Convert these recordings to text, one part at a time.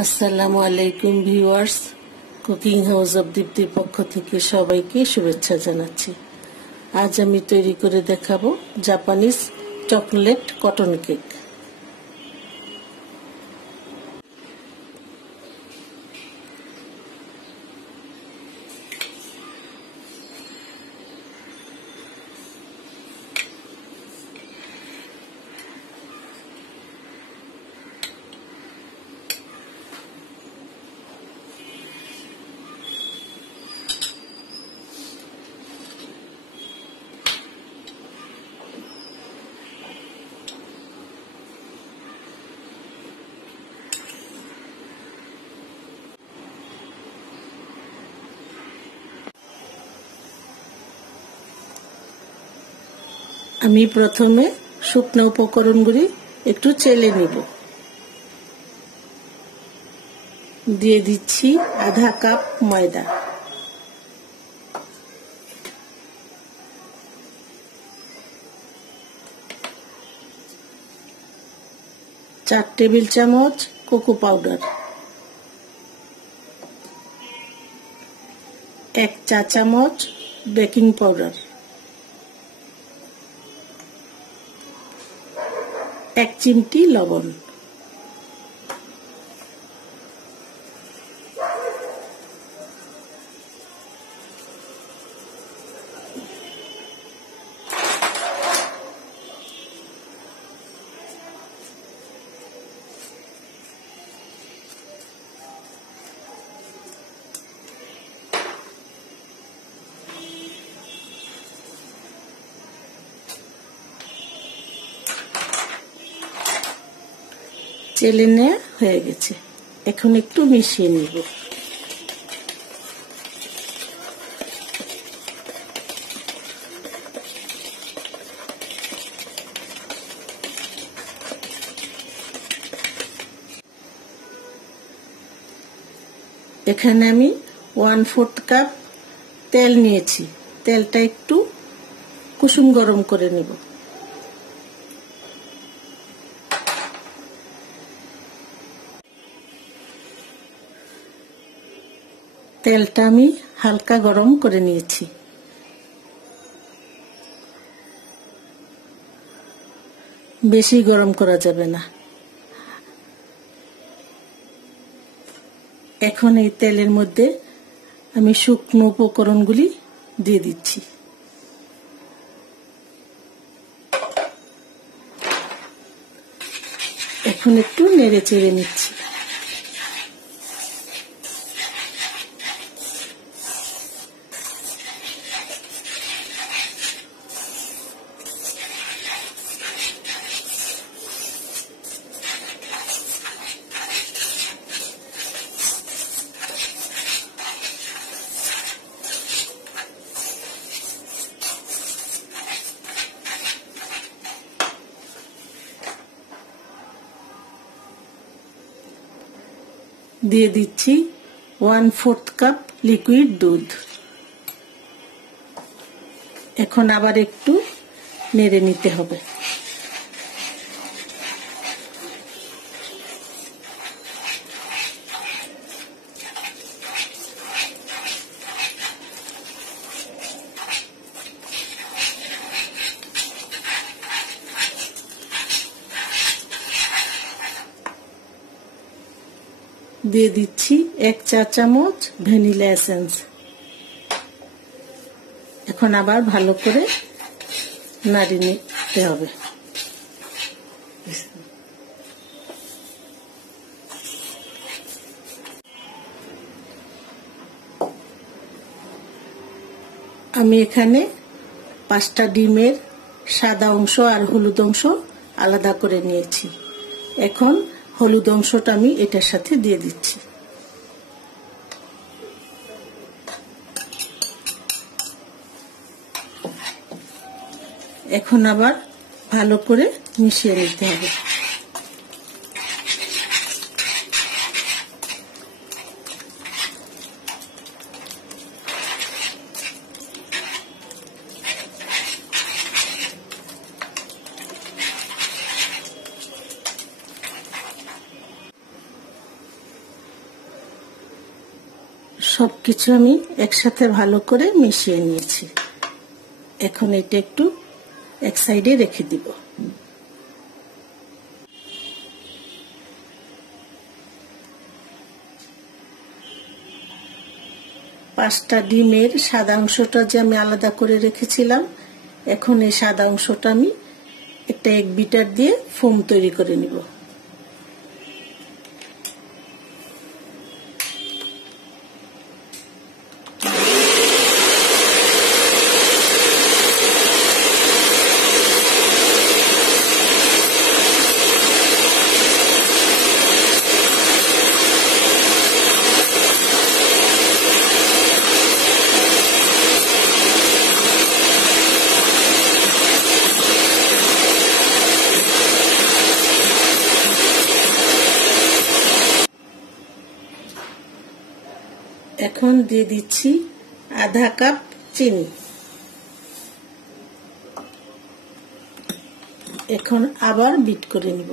আসসালামু আলাইকুম viewers, cooking house of দীপ্তির পক্ষ থেকে সবাইকে শুভেচ্ছা জানাচ্ছি। আজ আমি তৈরি করে দেখাবো জাপানিজ চকলেট কটন কেক। আমি প্রথমে শুকনো উপকরণগুলি একটু চেলে নেব। দিয়ে দিচ্ছি আধা কাপ ময়দা, 4 টেবিল চামচ কোকো পাউডার, 1 চা চামচ বেকিং পাউডার, 1 চিমটি লবণ, চেলে নেওয়া হয়ে গেছে। এখন একটু মিশিয়ে নিব। এখানে আমি 1/4 কাপ তেল নিয়েছি। তেলটা একটু কুসুম গরম করে নেব। তেলটা আমি হালকা গরম করে নিয়েছি। বেশি গরম করা যাবে না। এখন এই তেলের মধ্যে আমি শুকনো উপকরণগুলি দিয়ে দিচ্ছি। এখন একটু নেড়ে চেড়ে নিচ্ছি। দিয়ে দিচ্ছি 1/4 কাপ লিকুইড দুধ। এখন আবার একটু নেড়ে নিতে হবে। দিয়ে দিচ্ছি 1 চা চামচ ভ্যানিলা এসেন্স। এখন আবার ভালো করে নাড়িয়ে নিতে হবে। আমি এখানে 5টা ডিমের সাদা অংশ আর হলুদ অংশ আলাদা করে নিয়েছি। এখন হলুদ অংশটা আমি এটার সাথে দিয়ে দিচ্ছি। এখন আবার ভালো করে মিশিয়ে নিতে হবে। সবকিছু আমি একসাথে ভালো করে মিশিয়ে নিয়েছি। এখন এটা একটু এক সাইডে রেখে দিব। পাঁচটা ডিমের সাদা অংশটা যে আমি আলাদা করে রেখেছিলাম, এখন এই সাদা অংশটা আমি একটা এগ বিটার দিয়ে ফোম তৈরি করে নিব। এখন দিয়ে দিচ্ছি আধা কাপ চিনি। এখন আবার বিট করে নিব।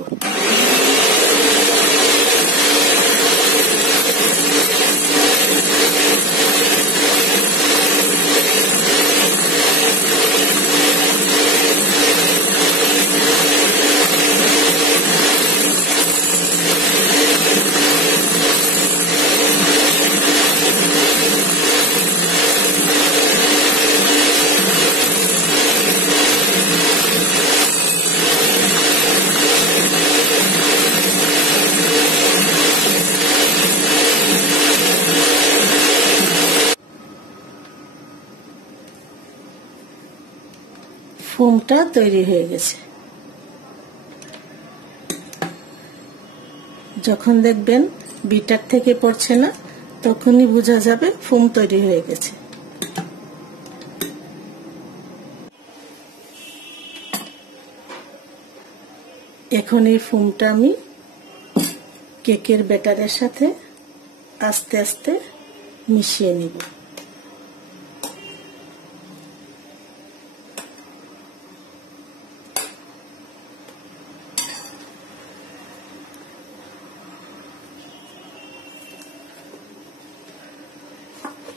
ফোমটা তৈরি হয়ে গেছে। যখন দেখবেন বিটার থেকে পড়ছে না, তখনই বোঝা যাবে ফোম তৈরি হয়ে গেছে। এখন এই ফোমটা আমি কেকের ব্যাটারের সাথে আস্তে আস্তে মিশিয়ে নিব।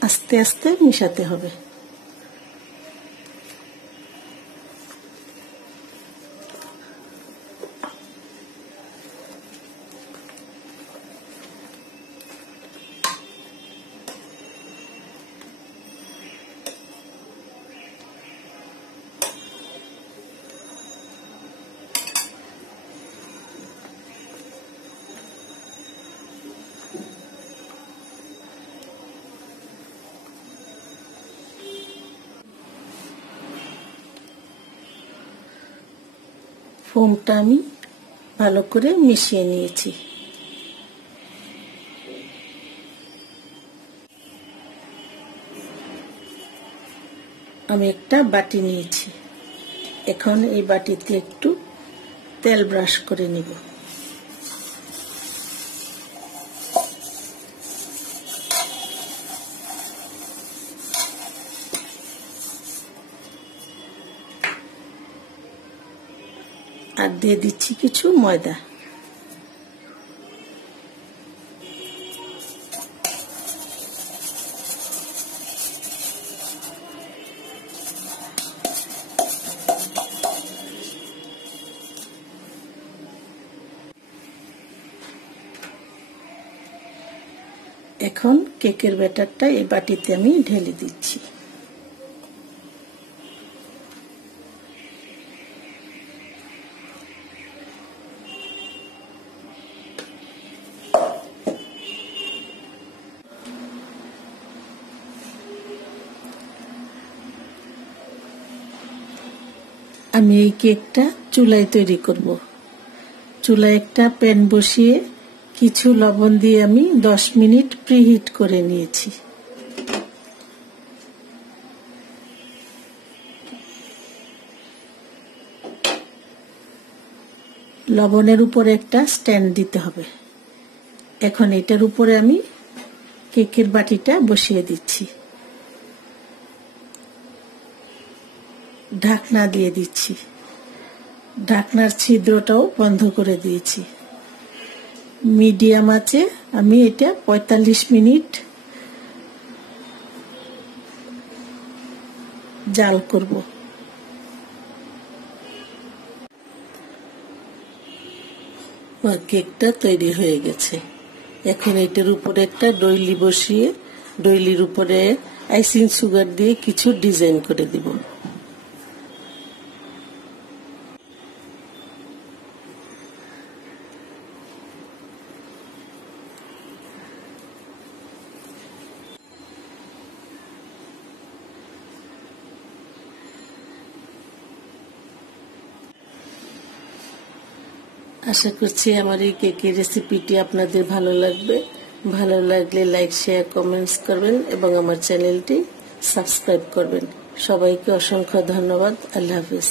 আস্তে আস্তে মিশাতে হবে। ফোমটা আমি ভালো করে মিশিয়ে নিয়েছি। আমি একটা বাটি নিয়েছি। এখন এই বাটিতে একটু তেল ব্রাশ করে নিব। আর দিয়ে দিচ্ছি কিছু ময়দা। এখন কেকের ব্যাটারটা এই বাটিতে আমি ঢেলে দিচ্ছি। আমি এই কেকটা চুলায় তৈরি করব। চুলায় একটা প্যান বসিয়ে কিছু লবণ দিয়ে আমি 10 মিনিট প্রিহিট করে নিয়েছি। লবণের উপরে একটা স্ট্যান্ড দিতে হবে। এখন এটার উপরে আমি কেকের বাটিটা বসিয়ে দিচ্ছি। ঢাকনা দিয়ে দিচ্ছি। ঢাকনার ছিদ্রটাও বন্ধ করে দিয়েছি। মিডিয়াম আঁচে আমি এটা 45 মিনিট জাল করব। আমার কেকটা তৈরি হয়ে গেছে। এখন এটার উপরে একটা ডইলি বসিয়ে ডইলির উপরে আইসিং সুগার দিয়ে কিছু ডিজাইন করে দিব। আশা করছি আমার এই কেকের রেসিপিটি আপনাদের ভালো লাগবে। ভালো লাগলে লাইক, শেয়ার, কমেন্টস করবেন এবং আমার চ্যানেলটি সাবস্ক্রাইব করবেন। সবাইকে অসংখ্য ধন্যবাদ। আল্লাহ হাফেজ।